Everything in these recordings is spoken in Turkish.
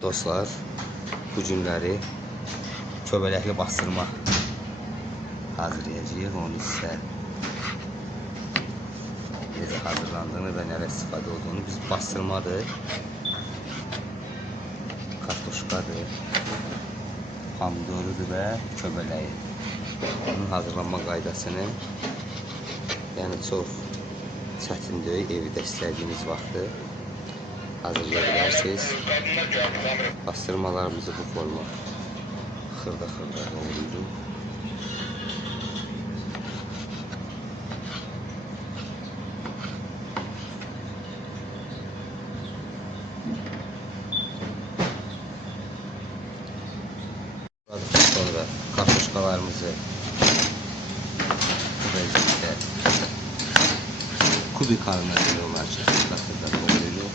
Dostlar, bu günləri köbələkli bastırma hazırlayacağıq. Onu sizə necə hazırlandığını və nələr istifadə olduğunu. Biz bastırmadır, kartuşkadır, pomidorudur və köbələyi. Bunun hazırlanma qaydasını, yəni çox çətin deyil, evdə istədiyiniz vaxtı hazırlaya bilərsiniz. Bastırmalarımızı bu forma xırda doğrayırıq. Sonra kartuşkalarımızı bu vəziyyətdə kubik halına geliyorlar. Xırda doğrayırıq.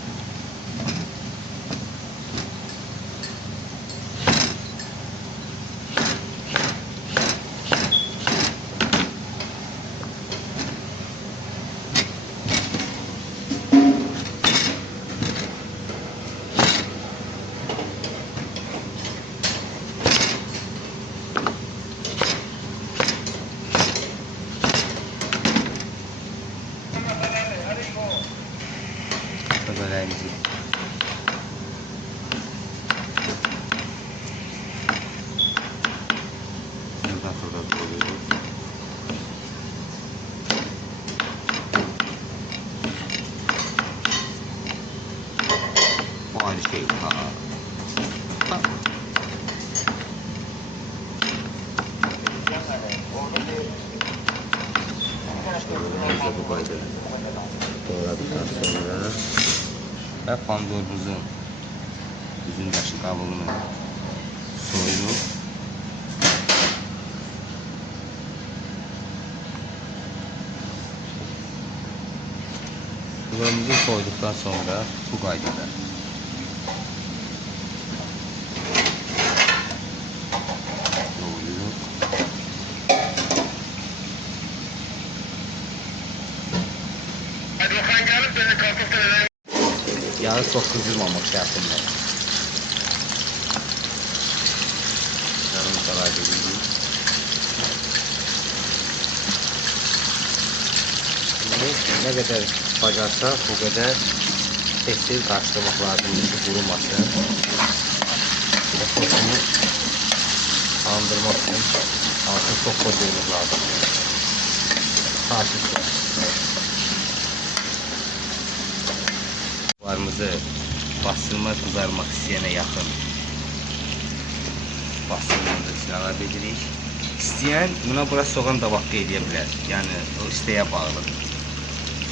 Köbələğimizi xırda doğrayırıq. Bu aynı şey. Bu qayda doğradıktan sonra ve pomidorumuzun üzümdəki qabığını soyuruq. Pomidorumuzu soyduktan sonra bu qaydada doğruyoruz. Yağı çok kızdırmamak şartında. Yarım karar edildi. Ne kadar bacarsa bu kadar tez karıştırmak lazım ki kurumasın. Ve sosunu andırmak için altını çok koymak lazım. Taşlı sos. Varımızı bastırma kızarmak isteyene yakın bastırmamızı içine əlavə edirik. İsteyen buna biraz soğan da vaxtı edə bilər. Yəni o isteğe bağlıdır.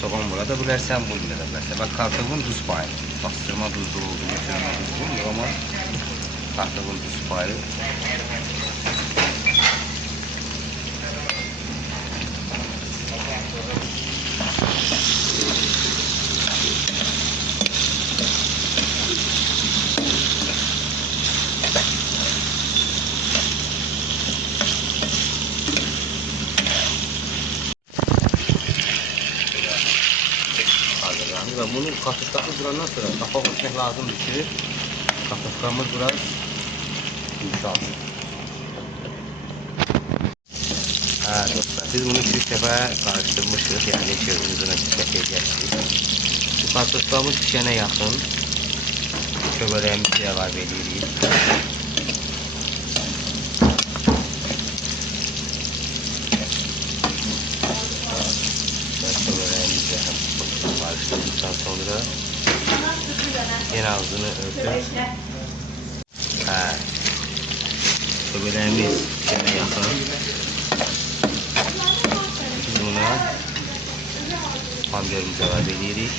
Soğan vura da bilərsən, vurmaya da bilərsən. Bak kartofun duz payı. Bastırma duzlu oldu, götürmə duzlu oldu ama kartofun duz payı. Ve bunu kartuşkası durandan sonra kapak etmek lazımdır ki kartuşkamız biraz yumuşalsın. Dostlar, biz bunu 2-3 defa karıştırmışız, yani gözünüzün çekeceksiniz. Bu kartuşkamız pişene yakın köbələğimizi əlavə edirik. Köbələğimizi karıştırdıktan sonra yine ağzını örtüp köbələğimiz pişene yakın. Biz buna pomidorumuzu əlavə edirik.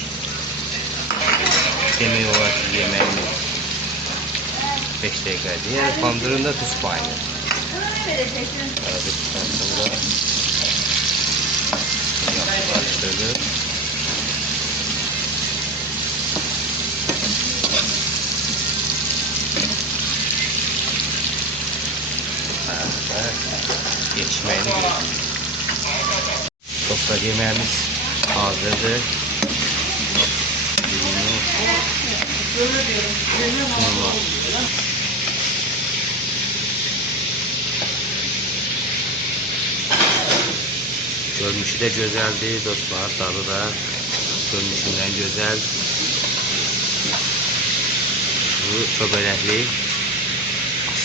Demək olar ki yemeğimiz 5 dəqiqədir. Yəni pomidorun da tuz payını əlavə etdikten sonra yaxşı karıştırdık. Geçmeyini görüyoruz. Dostlar, yemeğimiz hazırdır. Limonu sunma Görünüşü de güzeldi dostlar. Dadı da görünüşünden güzel. Bu çöbeləkli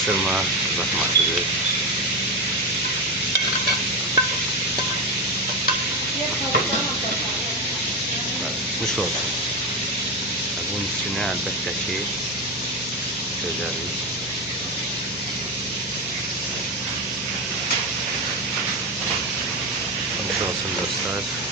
pastırma kızartmasıdır. Kuş olsun. Bunun üstüne elbette ki gözəllik. Kuş olsun dostlar.